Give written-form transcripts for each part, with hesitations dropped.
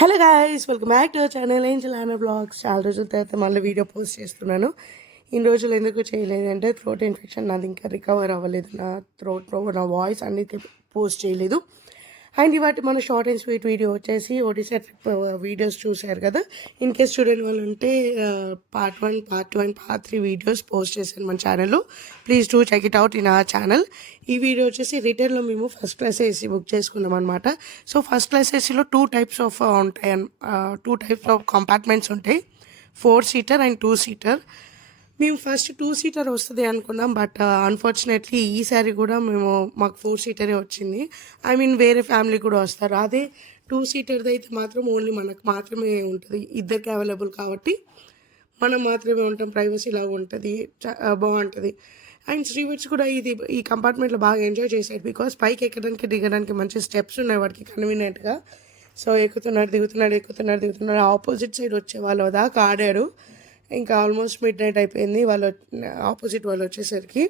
Hello guys, welcome back to our channel Angel అనే blogs. చాలా రోజుల తర్వాత మళ్ళీ వీడియో పోస్ట్ చేస్తున్నాను. ఇన్ని రోజులు ఎందుకు చేయలేదు అంటే థ్రోట్ ఇన్ఫెక్షన్ నాది ఇంకా రికవర్ అవ్వలేదు. నా థ్రోట్లో నా వాయిస్ అన్నిటికీ పోస్ట్ చేయలేదు. అండ్ ఇవాటి మన షార్ట్ అండ్ స్వీట్ వీడియో వచ్చేసి ఒడిశా ట్రిప్ వీడియోస్ చూశారు కదా. ఇన్ కేస్ చూడని వాళ్ళు ఉంటే part 1, part 2 and part 3 videos post చేశాను మన ఛానల్లో. Please do check it out in our channel. ఈ వీడియో వచ్చేసి రిటర్న్లో మేము ఫస్ట్ క్లాస్ ఏసీ బుక్ చేసుకున్నాం అనమాట. సో ఫస్ట్ క్లాస్ ఏసీలో 2 టైప్స్ ఆఫ్ ఉంటాయి, 2 టైప్స్ ఆఫ్ కంపార్ట్మెంట్స్ ఉంటాయి, 4 సీటర్ అండ్ 2 సీటర్. మేము ఫస్ట్ 2 సీటర్ వస్తుంది అనుకున్నాం, బట్ అన్ఫార్చునేట్లీ ఈసారి కూడా మాకు 4 సీటరే వచ్చింది. ఐ మీన్ వేరే ఫ్యామిలీ కూడా వస్తారు. అదే 2 సీటర్ది అయితే మాత్రం ఓన్లీ మనకు మాత్రమే ఉంటుంది, ఇద్దరికి అవైలబుల్ కాబట్టి మనం మాత్రమే ఉంటాం, ప్రైవసీ లాగా ఉంటుంది, బాగుంటుంది. అండ్ శ్రీవట్స్ కూడా ఈ కంపార్ట్మెంట్లో బాగా ఎంజాయ్ చేశాడు. బికాస్ పైకి ఎక్కడానికి దిగడానికి మంచి స్టెప్స్ ఉన్నాయి వాడికి కన్వీనియంట్గా. సో ఎక్కుతున్నాడు. ఆపోజిట్ సైడ్ వచ్చే వాళ్ళు దాకా ఆడాడు. ఇంకా ఆల్మోస్ట్ మిడ్ నైట్ అయిపోయింది ఆపోజిట్ వాళ్ళు వచ్చేసరికి.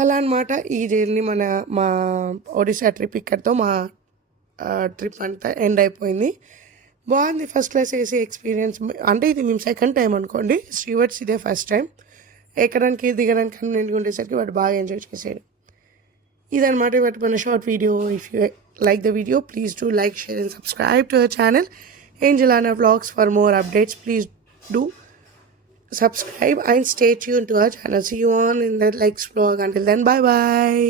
అలా అనమాట ఈ జర్నీ మా ఒడిశా ట్రిప్ ఇక్కడితో మా ట్రిప్ అంతా ఎండ్ అయిపోయింది. బాగుంది ఫస్ట్ క్లాస్ ఏసీ ఎక్స్పీరియన్స్. అంటే ఇది మేము సెకండ్ టైం అనుకోండి, శ్రీవర్ట్స్ ఇదే ఫస్ట్ టైం. ఎక్కడానికి దిగడానికి అన్ని ఉండేసరికి వాడు బాగా ఎంజాయ్ చేసాడు. ఇదనమాట ఇవాటి మన short video. If you like the video, please do like, share and subscribe to our channel Angel అనే vlogs. For more updates, please do subscribe and stay tuned to our channel. See you on in the next vlog. Until then, bye bye.